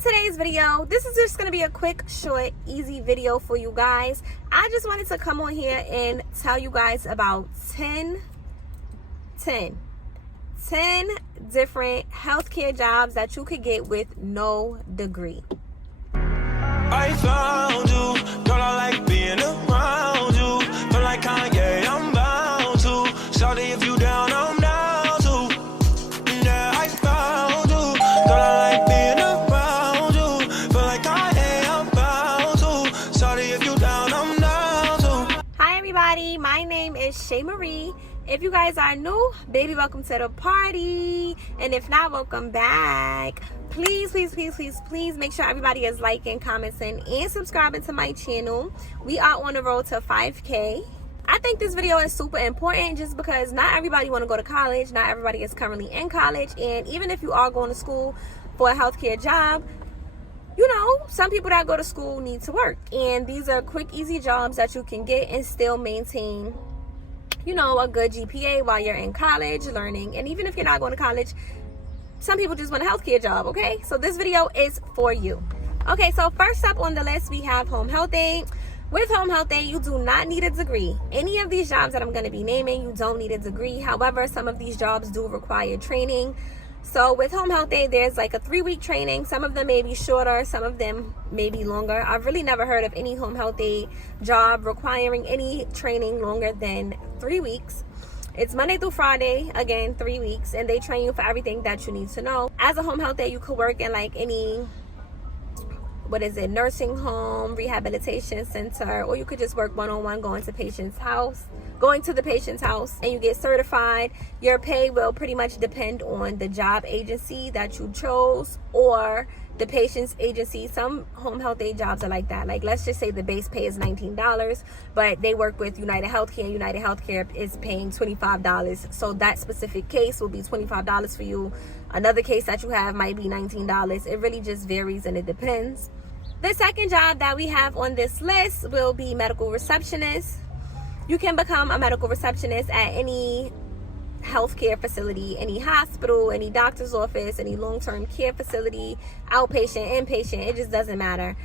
in today's video, this is just going to be a quick, short, easy video for you guys. I just wanted to come on here and tell you guys about 10 different healthcare jobs that you could get with no degree. I found you, girl, I like being around you. Feel like Kanye, I'm bound to. Shawty, if you down, I'm down too. Yeah, I found you, girl, I like being around you. Feel like Kanye, I'm bound to. Shawty, if you down, I'm down too. Hi everybody, my name is Shay Marie. If you guys are new, baby, welcome to the party. And if not, welcome back. Please make sure everybody is liking, commenting, and subscribing to my channel. We are on the road to 5K. I think this video is super important just because not everybody want to go to college. Not everybody is currently in college. And even if you are going to school for a healthcare job, you know, some people that go to school need to work. And these are quick, easy jobs that you can get and still maintain, you know, a good GPA while you're in college learning. And even if you're not going to college, some people just want a healthcare job, okay? So this video is for you. Okay, so first up on the list, we have home health aide. With home health aide, you do not need a degree. Any of these jobs that I'm going to be naming, you don't need a degree. However, some of these jobs do require training. So with home health aide, there's like a 3-week training. Some of them may be shorter, some of them may be longer. I've really never heard of any home health aide job requiring any training longer than 3 weeks. It's Monday through Friday, again, 3 weeks, and they train you for everything that you need to know. As a home health aide, you could work in like any, nursing home, rehabilitation center, or you could just work one-on-one going to the patient's house, and you get certified. Your pay will pretty much depend on the job agency that you chose or the patient's agency. Some home health aide jobs are like that. Like, let's just say the base pay is $19, but they work with United Healthcare, and United Healthcare is paying $25. So that specific case will be $25 for you. Another case that you have might be $19. It really just varies and it depends. The second job that we have on this list will be medical receptionist. You can become a medical receptionist at any healthcare facility, any hospital, any doctor's office, any long-term care facility, outpatient, inpatient, it just doesn't matter.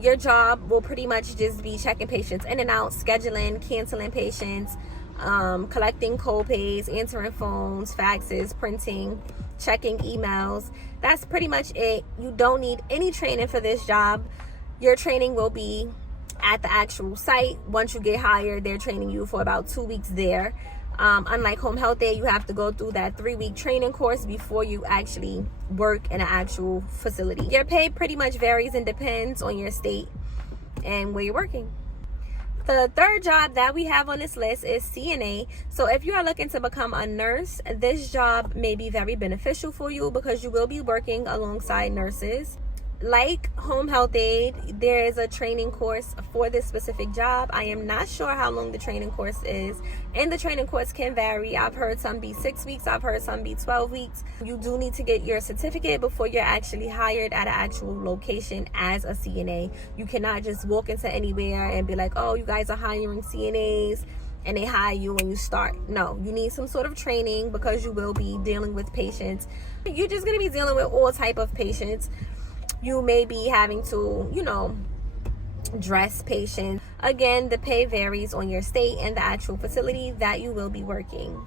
Your job will pretty much just be checking patients in and out, scheduling, canceling patients, collecting co-pays, answering phones, faxes, printing, checking emails. That's pretty much it. You don't need any training for this job. Your training will be at the actual site. Once you get hired, they're training you for about 2 weeks there. Unlike home health aide, you have to go through that 3-week training course before you actually work in an actual facility. Your pay pretty much varies and depends on your state and where you're working. The third job that we have on this list is CNA. So if you are looking to become a nurse, this job may be very beneficial for you because you will be working alongside nurses. Like home health aide, there is a training course for this specific job. I am not sure how long the training course is, and the training course can vary. I've heard some be 6 weeks, I've heard some be 12 weeks. You do need to get your certificate before you're actually hired at an actual location as a CNA. You cannot just walk into anywhere and be like, oh, you guys are hiring CNAs, and they hire you when you start. No, you need some sort of training because you will be dealing with patients. You're just going to be dealing with all type of patients. You may be having to, you know, dress patients. Again, the pay varies on your state and the actual facility that you will be working.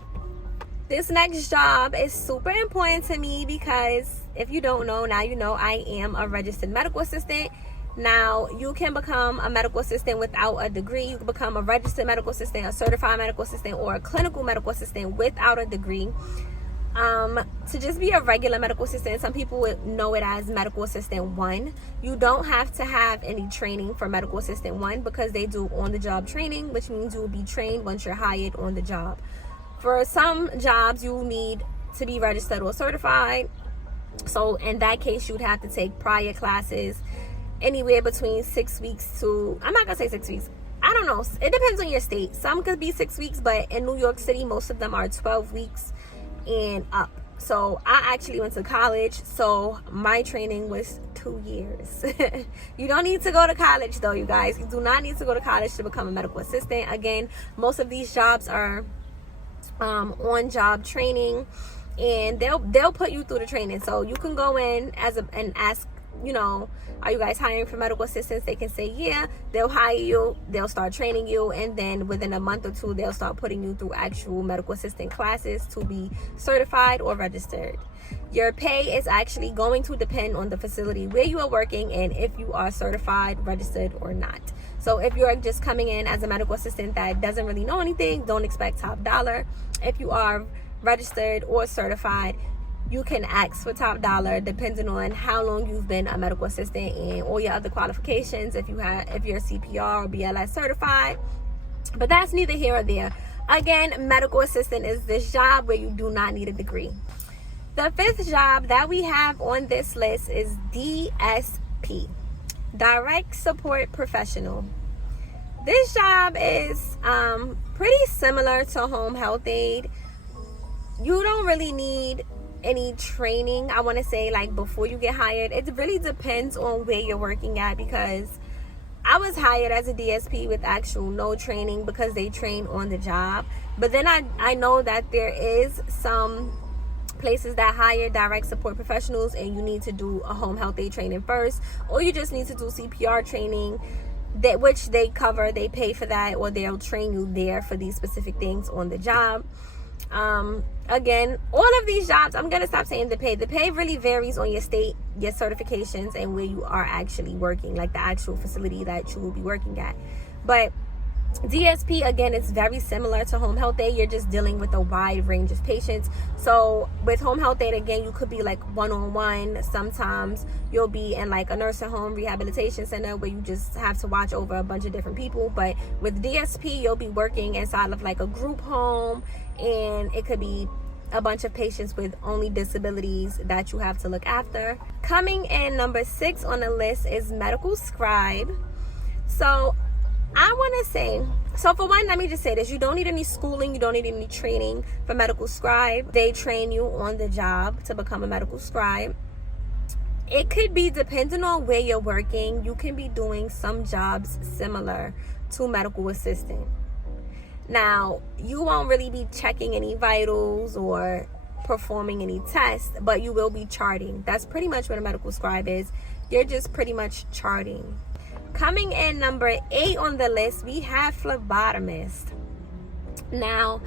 This next job is super important to me because if you don't know, now you know, I am a registered medical assistant. Now, you can become a medical assistant without a degree. You can become a registered medical assistant, a certified medical assistant, or a clinical medical assistant without a degree. To just be a regular medical assistant, some people would know it as medical assistant 1. You don't have to have any training for medical assistant 1 because they do on-the-job training, which means you will be trained once you're hired on the job. For some jobs, you need to be registered or certified. So in that case, you'd have to take prior classes anywhere between 6 weeks to, I'm not gonna say 6 weeks, I don't know, it depends on your state. Some could be 6 weeks, but in New York City, most of them are 12 weeks and up. So I actually went to college, so my training was 2 years. You don't need to go to college though, you guys. You do not need to go to college to become a medical assistant. Again, most of these jobs are on-job training, and they'll put you through the training. So you can go in and ask are you guys hiring for medical assistants? They can say, yeah. They'll hire you, they'll start training you, and then within a month or two, they'll start putting you through actual medical assistant classes to be certified or registered. Your pay is actually going to depend on the facility where you are working and if you are certified, registered, or not. So if you're just coming in as a medical assistant that doesn't really know anything, don't expect top dollar. If you are registered or certified, you can ask for top dollar depending on how long you've been a medical assistant and all your other qualifications, if you're CPR or BLS certified. But that's neither here or there. Again, medical assistant is this job where you do not need a degree. The fifth job that we have on this list is DSP, Direct Support Professional. This job is pretty similar to home health aide. You don't really need any training, I want to say, like before you get hired. It really depends on where you're working at, because I was hired as a DSP with actual no training because they train on the job. But then I know that there is some places that hire direct support professionals and you need to do a home health aide training first, or you just need to do CPR training, that which they cover, they pay for that, or they'll train you there for these specific things on the job. Again, all of these jobs, I'm gonna stop saying the pay really varies on your state, your certifications, and where you are actually working, like the actual facility that you will be working at. But DSP, again, it's very similar to home health aide. You're just dealing with a wide range of patients. So with home health aide, again, you could be like one-on-one. Sometimes you'll be in like a nursing home rehabilitation center where you just have to watch over a bunch of different people. But with DSP, you'll be working inside of like a group home, and it could be a bunch of patients with only disabilities that you have to look after. Coming in number 6 on the list is medical scribe. So I want to say, so for one, let me just say this. You don't need any schooling. You don't need any training for medical scribe. They train you on the job to become a medical scribe. It could be, depending on where you're working, you can be doing some jobs similar to medical assistant. Now, you won't really be checking any vitals or performing any tests, but you will be charting. That's pretty much what a medical scribe is. You're just pretty much charting. Coming in number 8 on the list, we have phlebotomist. Now,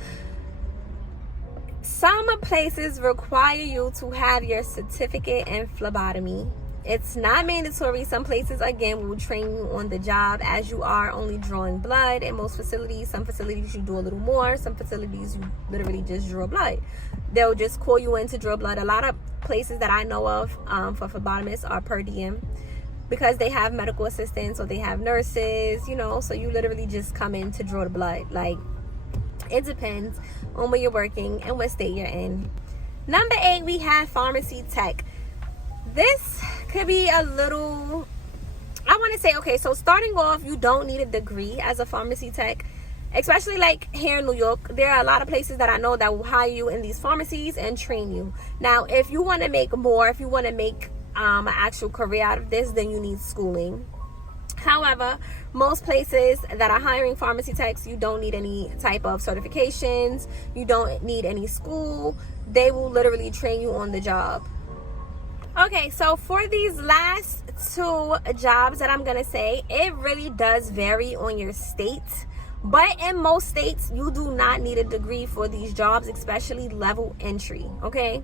some places require you to have your certificate in phlebotomy. It's not mandatory. Some places, again, will train you on the job as you are only drawing blood. In most facilities, some facilities you do a little more. Some facilities you literally just draw blood. They'll just call you in to draw blood. A lot of places that I know of for phlebotomists are per diem, because they have medical assistants or they have nurses, so you literally just come in to draw the blood. Like, it depends on where you're working and what state you're in. Number 8, we have pharmacy tech. This could be a little, I want to say, okay, so starting off, you don't need a degree as a pharmacy tech, especially like here in New York. There are a lot of places that I know that will hire you in these pharmacies and train you. Now, if you want to make more, if you want to make an actual career out of this, then you need schooling. However, most places that are hiring pharmacy techs, you don't need any type of certifications. You don't need any school. They will literally train you on the job. Okay, so for these last 2 jobs that I'm gonna say, it really does vary on your state. But in most states, you do not need a degree for these jobs, especially level entry, okay?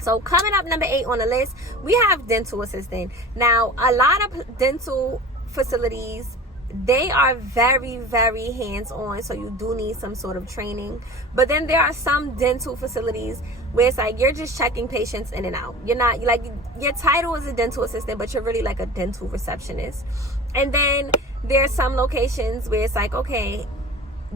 So coming up, number 8 on the list, we have dental assistant. Now, a lot of dental facilities, they are very, very hands-on, so you do need some sort of training. But then there are some dental facilities where it's like you're just checking patients in and out. You're not, like, your title is a dental assistant, but you're really like a dental receptionist. And then there's some locations where it's like, okay,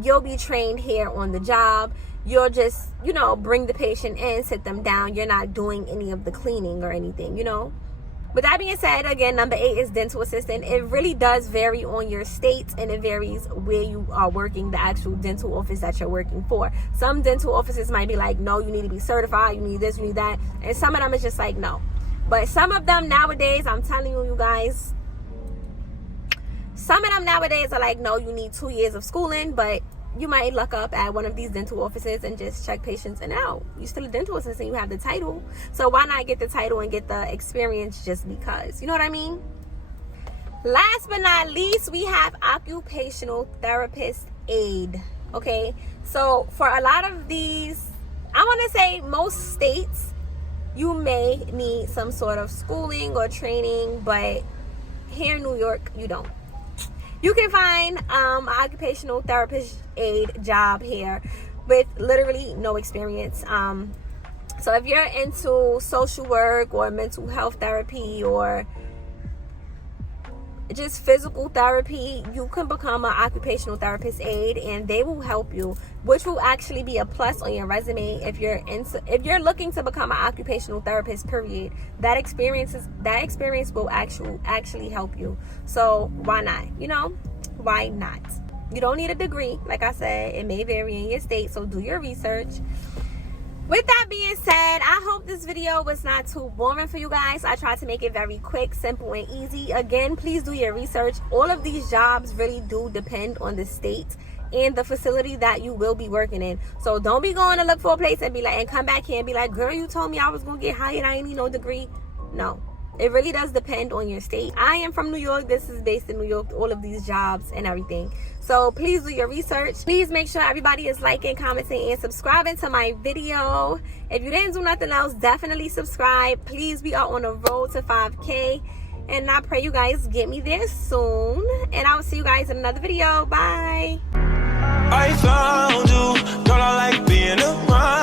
you'll be trained here on the job. You'll just, bring the patient in, sit them down. You're not doing any of the cleaning or anything, With that being said, again, number 8 is dental assistant. It really does vary on your state, and it varies where you are working, the actual dental office that you're working for. Some dental offices might be like, no, you need to be certified, you need this, you need that. And some of them is just like, no. But some of them nowadays, I'm telling you guys, some of them nowadays are like, no, you need 2 years of schooling, but you might look up at one of these dental offices and just check patients in and out. You're still a dental assistant, you have the title. So why not get the title and get the experience just because? You know what I mean? Last but not least, we have occupational therapist aide. Okay, so for a lot of these, I want to say most states, you may need some sort of schooling or training, but here in New York, you don't. You can find an occupational therapist aide job here with literally no experience. So if you're into social work or mental health therapy or just physical therapy, you can become an occupational therapist aide, and they will help you, which will actually be a plus on your resume if you're looking to become an occupational therapist, period. That experience will actually help you. So why not? You know, why not? You don't need a degree. Like I said, it may vary in your state, so do your research. With that being said, I hope this video was not too boring for you guys. I tried to make it very quick, simple, and easy. Again, please do your research. All of these jobs really do depend on the state and the facility that you will be working in. So don't be going to look for a place and be like, and come back here and be like, girl, you told me I was going to get hired. I ain't need no degree. No. It really does depend on your state. I am from New York. This is based in New York, all of these jobs and everything. So please do your research. Please make sure everybody is liking, commenting, and subscribing to my video. If you didn't do nothing else, definitely subscribe. Please, we are on the road to 5K. And I pray you guys get me there soon. And I will see you guys in another video. Bye. I found you, girl, I like being around